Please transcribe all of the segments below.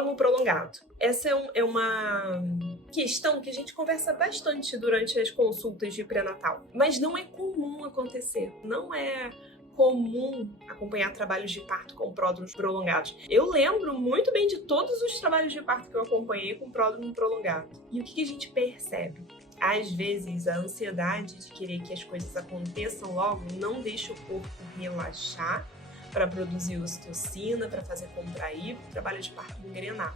Pródromo prolongado. Essa é uma questão que a gente conversa bastante durante as consultas de pré-natal. Mas não é comum acontecer. Não é comum acompanhar trabalhos de parto com pródromos prolongados. Eu lembro muito bem de todos os trabalhos de parto que eu acompanhei com pródromo prolongado. E o que a gente percebe? Às vezes, a ansiedade de querer que as coisas aconteçam logo não deixa o corpo relaxar para produzir ocitocina, para fazer contrair, para o trabalho de parto engrenar.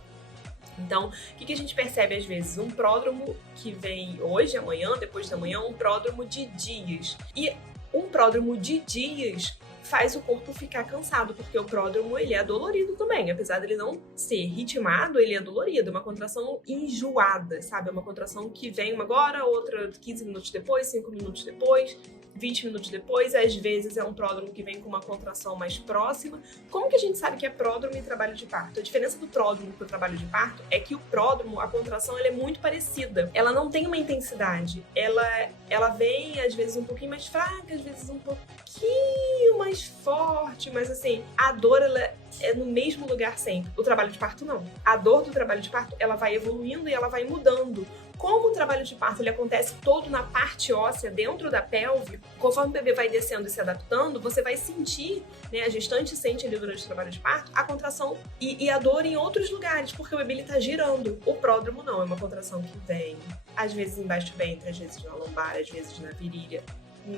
Então, o que a gente percebe às vezes? Um pródromo que vem hoje, amanhã, depois da manhã, um pródromo de dias. E um pródromo de dias faz o corpo ficar cansado, porque o pródromo ele é dolorido também. Apesar dele não ser ritmado, ele é dolorido. É uma contração enjoada, sabe? É uma contração que vem uma agora, outra 15 minutos depois, 5 minutos depois, 20 minutos depois. Às vezes é um pródromo que vem com uma contração mais próxima. Como que a gente sabe que é pródromo e trabalho de parto? A diferença do pródromo para o trabalho de parto é que o pródromo, a contração, ela é muito parecida. Ela não tem uma intensidade. Ela vem, às vezes, um pouquinho mais fraca, às vezes um pouquinho mais forte, mas assim, a dor, ela é no mesmo lugar sempre. O trabalho de parto, não. A dor do trabalho de parto, ela vai evoluindo e ela vai mudando. Como o trabalho de parto ele acontece todo na parte óssea, dentro da pelve, conforme o bebê vai descendo e se adaptando, você vai sentir, né, a gestante sente ali durante o trabalho de parto, a contração e a dor em outros lugares, porque o bebê está girando. O pródromo não, é uma contração que vem, às vezes embaixo do ventre, às vezes na lombar, às vezes na virilha,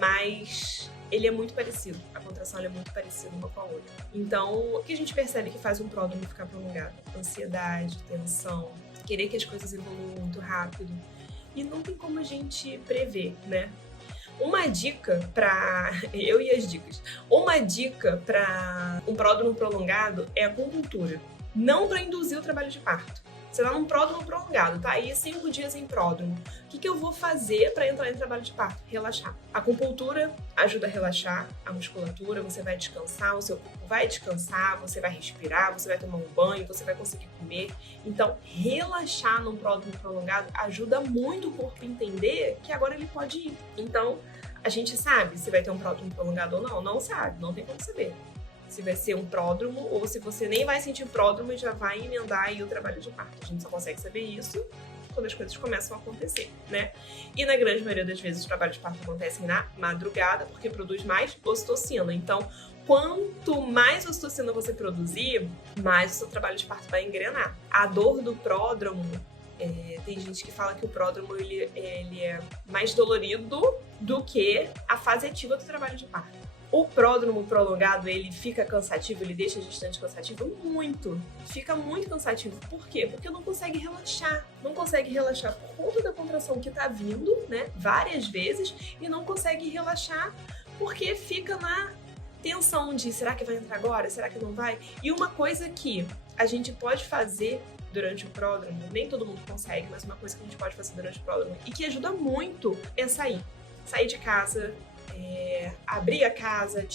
mas ele é muito parecido, a contração é muito parecida uma com a outra. Então, o que a gente percebe que faz um pródromo ficar prolongado? Ansiedade, tensão, querer que as coisas evoluam muito rápido. E não tem como a gente prever, né? Uma dica para... Eu e as dicas. Uma dica para um pródromo prolongado é a acupuntura. Não para induzir o trabalho de parto. Você tá num pródromo prolongado, tá aí 5 dias em pródromo. O que eu vou fazer para entrar em trabalho de parto? Relaxar. A acupuntura ajuda a relaxar a musculatura, você vai descansar, o seu corpo vai descansar, você vai respirar, você vai tomar um banho, você vai conseguir comer. Então, relaxar num pródromo prolongado ajuda muito o corpo a entender que agora ele pode ir. Então, a gente sabe se vai ter um pródromo prolongado ou não? Não sabe, não tem como saber. Se vai ser um pródromo ou se você nem vai sentir pródromo e já vai emendar aí o trabalho de parto. A gente só consegue saber isso quando as coisas começam a acontecer, né? E na grande maioria das vezes o trabalho de parto acontece na madrugada porque produz mais ocitocina. Então, quanto mais ocitocina você produzir, mais o seu trabalho de parto vai engrenar. A dor do pródromo, tem gente que fala que o pródromo ele é mais dolorido do que a fase ativa do trabalho de parto. O pródromo prolongado, ele fica cansativo, ele deixa a gestante cansativo muito. Fica muito cansativo. Por quê? Porque não consegue relaxar. Não consegue relaxar por conta da contração que tá vindo, né? Várias vezes. E não consegue relaxar porque fica na tensão de será que vai entrar agora? Será que não vai? E uma coisa que a gente pode fazer durante o pródromo, nem todo mundo consegue, mas uma coisa que a gente pode fazer durante o pródromo e que ajuda muito é sair. Sair de casa, abrir a casa,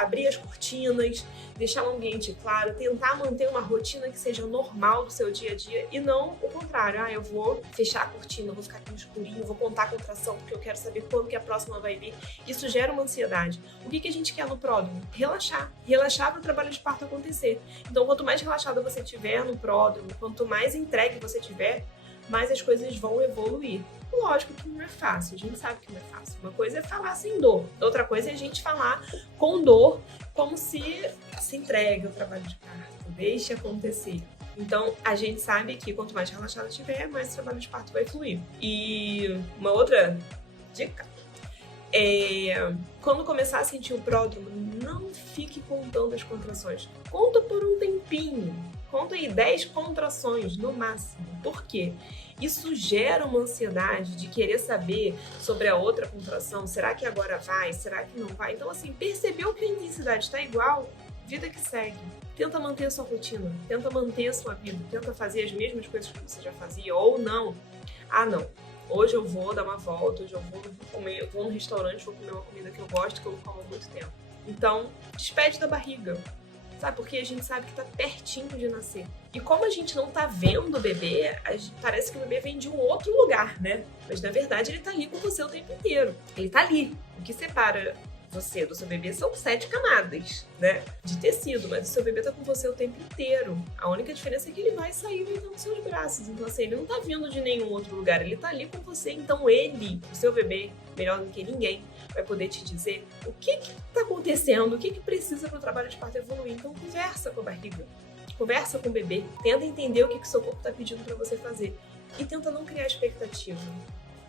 abrir as cortinas, deixar um ambiente claro, tentar manter uma rotina que seja normal do seu dia a dia e não o contrário. Eu vou fechar a cortina, vou ficar aqui no escurinho, vou contar a contração porque eu quero saber quando que a próxima vai vir. Isso gera uma ansiedade. O que a gente quer no pródromo? Relaxar. Relaxar para o trabalho de parto acontecer. Então, quanto mais relaxada você tiver no pródromo, quanto mais entregue você tiver, mais as coisas vão evoluir. Lógico que não é fácil, a gente sabe que não é fácil. Uma coisa é falar sem dor, outra coisa é a gente falar com dor, como se entregue ao trabalho de parto, deixe acontecer. Então, a gente sabe que quanto mais relaxada tiver, mais o trabalho de parto vai fluir. E uma outra dica quando começar a sentir o pródromo, não fique contando as contrações. Conta por um tempinho. Conta aí 10 contrações no máximo. Por quê? Isso gera uma ansiedade de querer saber sobre a outra contração. Será que agora vai? Será que não vai? Então, assim, percebeu que a intensidade está igual? Vida que segue. Tenta manter a sua rotina. Tenta manter a sua vida. Tenta fazer as mesmas coisas que você já fazia ou não. Não. Hoje eu vou dar uma volta, hoje eu vou no restaurante, vou comer uma comida que eu gosto, que eu não como há muito tempo. Então, despede da barriga, sabe? Porque a gente sabe que tá pertinho de nascer. E como a gente não tá vendo o bebê, parece que o bebê vem de um outro lugar, né? Mas na verdade ele tá ali com você o tempo inteiro. Ele tá ali. O que separa você, do seu bebê, são 7 camadas, né? De tecido, mas o seu bebê tá com você o tempo inteiro. A única diferença é que ele vai sair e vai estar nos seus braços. Então, assim, ele não tá vindo de nenhum outro lugar, ele tá ali com você. Então, ele, o seu bebê, melhor do que ninguém, vai poder te dizer o que tá acontecendo, o que precisa para o trabalho de parto evoluir. Então, conversa com a barriga, conversa com o bebê, tenta entender o que o seu corpo tá pedindo para você fazer e tenta não criar expectativa.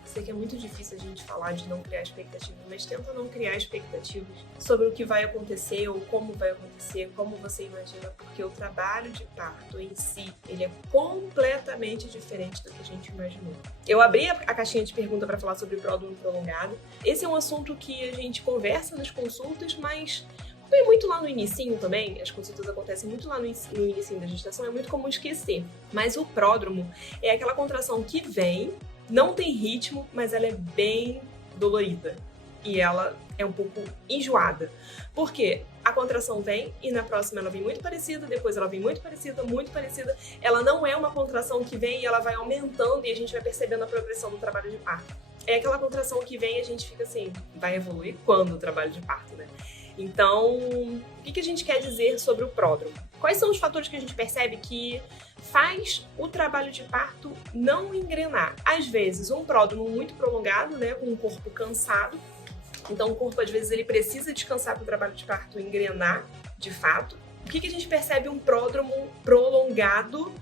Sei que é muito difícil a gente falar de não criar expectativas, mas tenta não criar expectativas sobre o que vai acontecer ou como vai acontecer, como você imagina, porque o trabalho de parto em si, ele é completamente diferente do que a gente imaginou. Eu abri a caixinha de pergunta para falar sobre pródromo prolongado. Esse é um assunto que a gente conversa nas consultas, mas é muito lá no inicinho também, as consultas acontecem muito lá no inicinho da gestação, é muito comum esquecer. Mas o pródromo é aquela contração que vem, não tem ritmo, mas ela é bem dolorida. E ela é um pouco enjoada. Por quê? A contração vem e na próxima ela vem muito parecida, depois ela vem muito parecida, muito parecida. Ela não é uma contração que vem e ela vai aumentando e a gente vai percebendo a progressão do trabalho de parto. É aquela contração que vem e a gente fica assim, vai evoluir quando o trabalho de parto, né? Então, o que a gente quer dizer sobre o pródromo? Quais são os fatores que a gente percebe que faz o trabalho de parto não engrenar? Às vezes, um pródromo muito prolongado, né, com o corpo cansado. Então, o corpo, às vezes, ele precisa descansar para o trabalho de parto engrenar, de fato. O que a gente percebe um pródromo prolongado?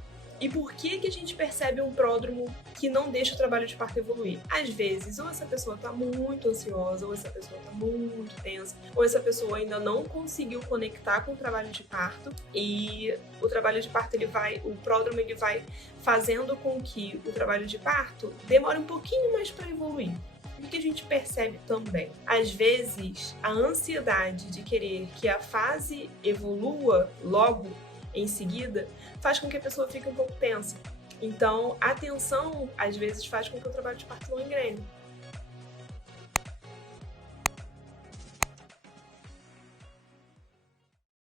E por que a gente percebe um pródromo que não deixa o trabalho de parto evoluir? Às vezes, ou essa pessoa está muito ansiosa, ou essa pessoa está muito tensa, ou essa pessoa ainda não conseguiu conectar com o trabalho de parto e o trabalho de parto, o pródromo, ele vai fazendo com que o trabalho de parto demore um pouquinho mais para evoluir. O que a gente percebe também? Às vezes, a ansiedade de querer que a fase evolua logo em seguida faz com que a pessoa fique um pouco tensa. Então, a tensão, às vezes, faz com que o trabalho de parto não engrene.